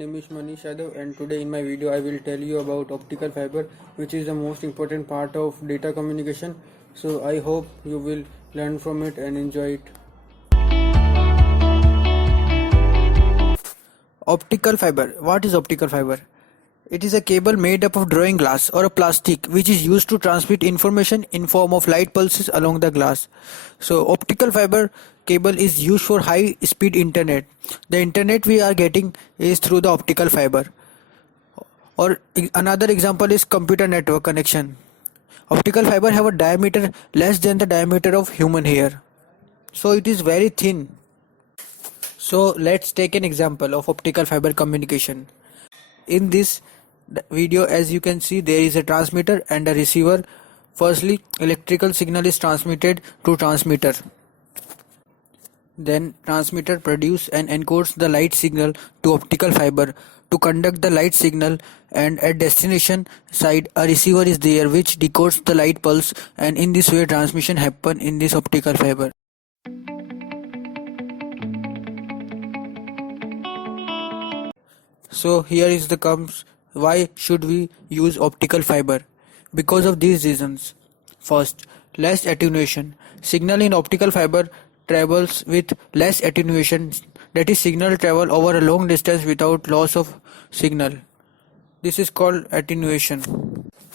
name is Manish Yadav, and today in my video I will tell you about optical fiber, which is the most important part of data communication. So I hope you will learn from it and enjoy it. Optical fiber. What is optical fiber? It is a cable made up of drawing glass or a plastic which is used to transmit information in form of light pulses along the glass. So optical fiber cable is used for high speed internet. The internet we are getting is through the optical fiber. Or another example is computer network connection. Optical fiber have a diameter less than the diameter of human hair. So it is very thin. So let's take an example of optical fiber communication. In this video, as you can see, there is a transmitter and a receiver. Firstly, electrical signal is transmitted to transmitter. Then transmitter produces and encodes the light signal to optical fiber to conduct the light signal, and at destination side a receiver is there which decodes the light pulse, and in this way transmission happen in this optical fiber. So here is the comes why should we use optical fiber? Because of these reasons. First, less attenuation. Signal in optical fiber travels with less attenuation, that is signal travel over a long distance without loss of signal. This is called attenuation.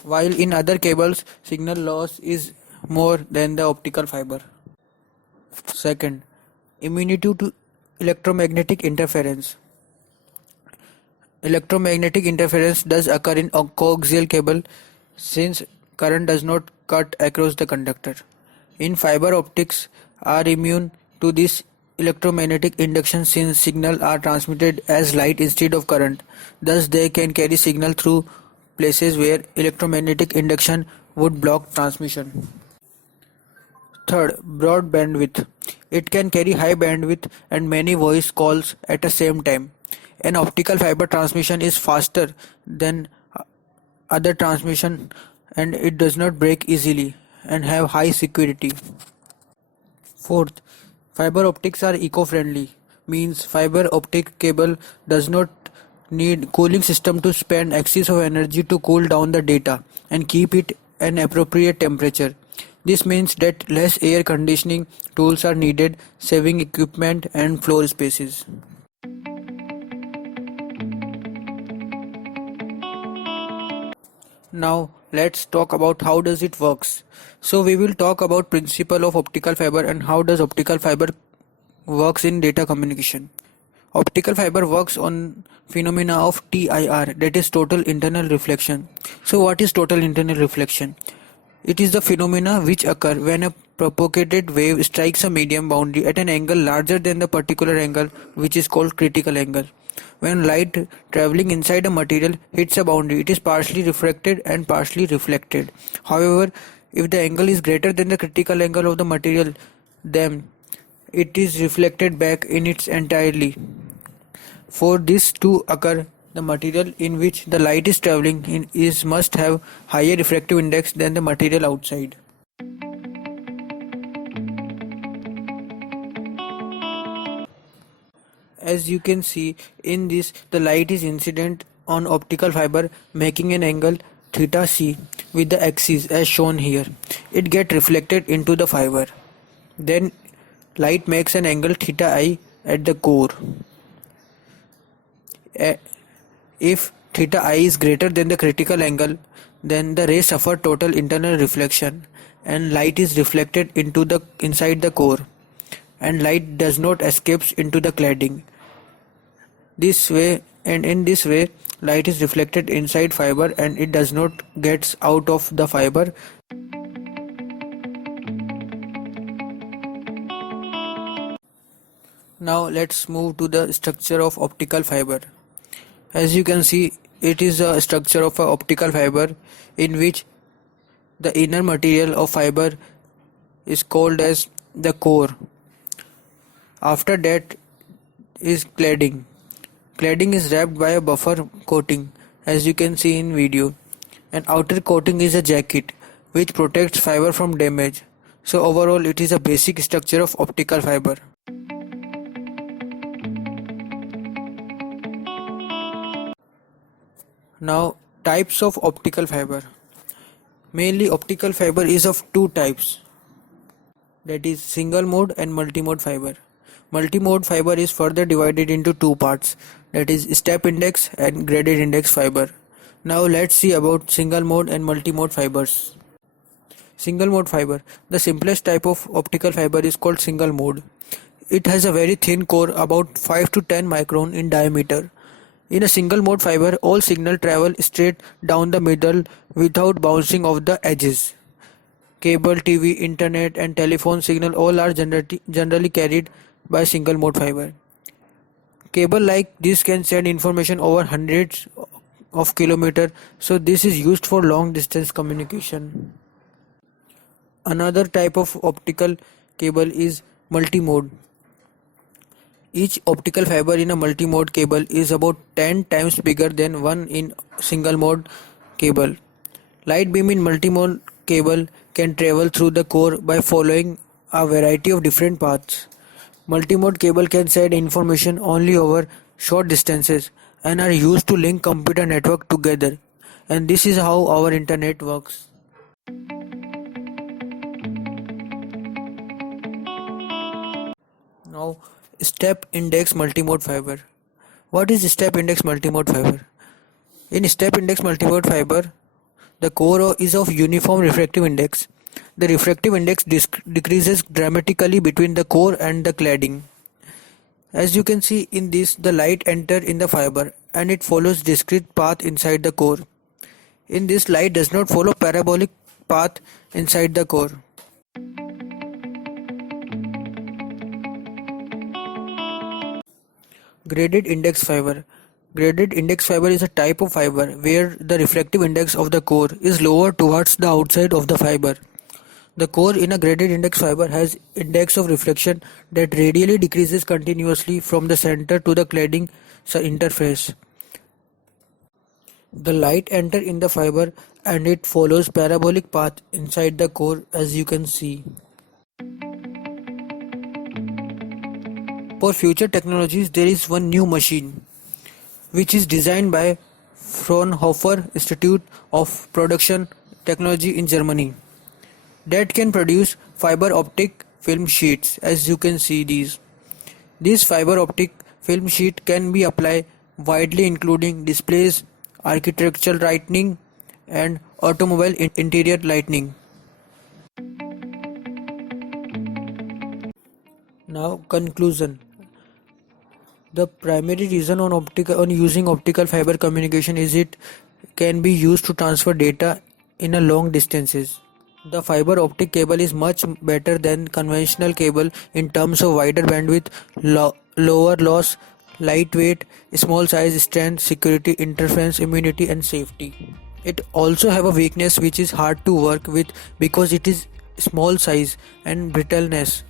While in other cables signal loss is more than the optical fiber. Second, immunity to electromagnetic interference. Electromagnetic interference does occur in a coaxial cable since current does not cut across the conductor. In fiber optics are immune to this electromagnetic induction since signal are transmitted as light instead of current. Thus they can carry signal through places where electromagnetic induction would block transmission. Third, broad bandwidth. It can carry high bandwidth and many voice calls at the same time. An optical fiber transmission is faster than other transmission, and it does not break easily and have high security. Fourth, fiber optics are eco-friendly, means fiber optic cable does not need cooling system to spend excess of energy to cool down the data and keep it an appropriate temperature. This means that less air conditioning tools are needed, saving equipment and floor spaces. Now let's talk about how does it works. So we will talk about principle of optical fiber and how does optical fiber works in data communication. Optical fiber works on phenomena of TIR, that is total internal reflection. So what is total internal reflection? It is the phenomena which occur when a propagated wave strikes a medium boundary at an angle larger than the particular angle, which is called critical angle. When light traveling inside a material hits a boundary, it is partially refracted and partially reflected. However, if the angle is greater than the critical angle of the material, then it is reflected back in its entirely. For this to occur, the material in which the light is traveling in must have higher refractive index than the material outside. As you can see in this, the light is incident on optical fiber making an angle theta c with the axis as shown here. It gets reflected into the fiber. Then light makes an angle theta I at the core. If theta I is greater than the critical angle, then the rays suffer total internal reflection and light is reflected into the inside the core, and light does not escapes into the cladding. In this way light is reflected inside fiber and it does not gets out of the fiber. Now let's move to the structure of optical fiber. As you can see, it is a structure of an optical fiber in which the inner material of fiber is called as the core. After that is cladding. Cladding is wrapped by a buffer coating, as you can see in video. An outer coating is a jacket which protects fiber from damage. So overall it is a basic structure of optical fiber. Now, types of optical fiber. Mainly, optical fiber is of two types, that is single mode and multimode fiber. Multimode fiber is further divided into two parts, that is step index and graded index fiber. Now let's see about single mode and multimode fibers. Single mode fiber. The simplest type of optical fiber is called single mode. It has a very thin core, about 5 to 10 micron in diameter. In a single mode fiber, all signal travel straight down the middle without bouncing off the edges. Cable, TV, internet and telephone signal all are generally carried by single mode fiber. Cable like this can send information over hundreds of kilometers, so this is used for long distance communication. Another type of optical cable is multimode. Each optical fiber in a multimode cable is about 10 times bigger than one in single mode cable. Light beam in multimode cable can travel through the core by following a variety of different paths. Multimode cable can send information only over short distances and are used to link computer network together. And this is how our internet works. Now, step index multimode fiber. What is step index multimode fiber? In step index multimode fiber, the core is of uniform refractive index. The refractive index decreases dramatically between the core and the cladding. As you can see in this, the light enters in the fiber and it follows discrete path inside the core. In this, light does not follow parabolic path inside the core. Graded index fiber. Graded index fiber is a type of fiber where the refractive index of the core is lower towards the outside of the fiber. The core in a graded index fiber has index of reflection that radially decreases continuously from the center to the cladding interface. The light enters in the fiber and it follows parabolic path inside the core, as you can see. For future technologies, there is one new machine which is designed by Fraunhofer Institute of Production Technology in Germany that can produce fiber optic film sheets, as you can see these. This fiber optic film sheet can be applied widely, including displays, architectural lighting and automobile interior lighting. Now, conclusion. The primary reason on using optical fiber communication is it can be used to transfer data in a long distances. The fiber optic cable is much better than conventional cable in terms of wider bandwidth, lower loss, lightweight, small size, strength, security, interference, immunity and safety. It also have a weakness which is hard to work with because it is small size and brittleness.